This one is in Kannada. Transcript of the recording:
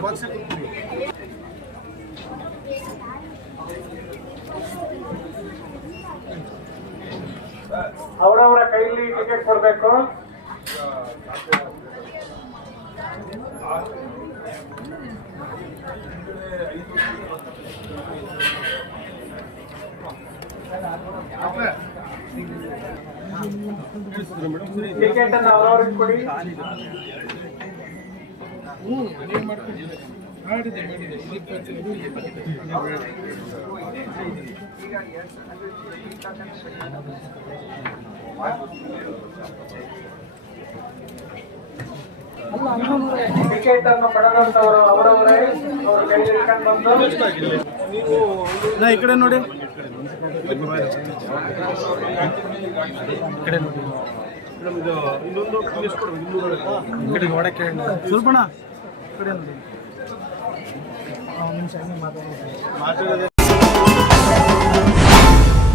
Pode ser tudo. కొడబెకొ టికెట్ అలా అవర్ ఇట్ కొడి మూడు అనే మార్క్ కొడితే 25 ఏ పడితే ఇగా యాస్ అస్సలు ಟಿಕೆಟ್ ಅವರವರೇ ನೀವು ನಾ ಈ ಕಡೆ ನೋಡಿ ಇಕಡೆ ನೋಡಿ ಇನ್ನೊಂದು ನೋಡಿ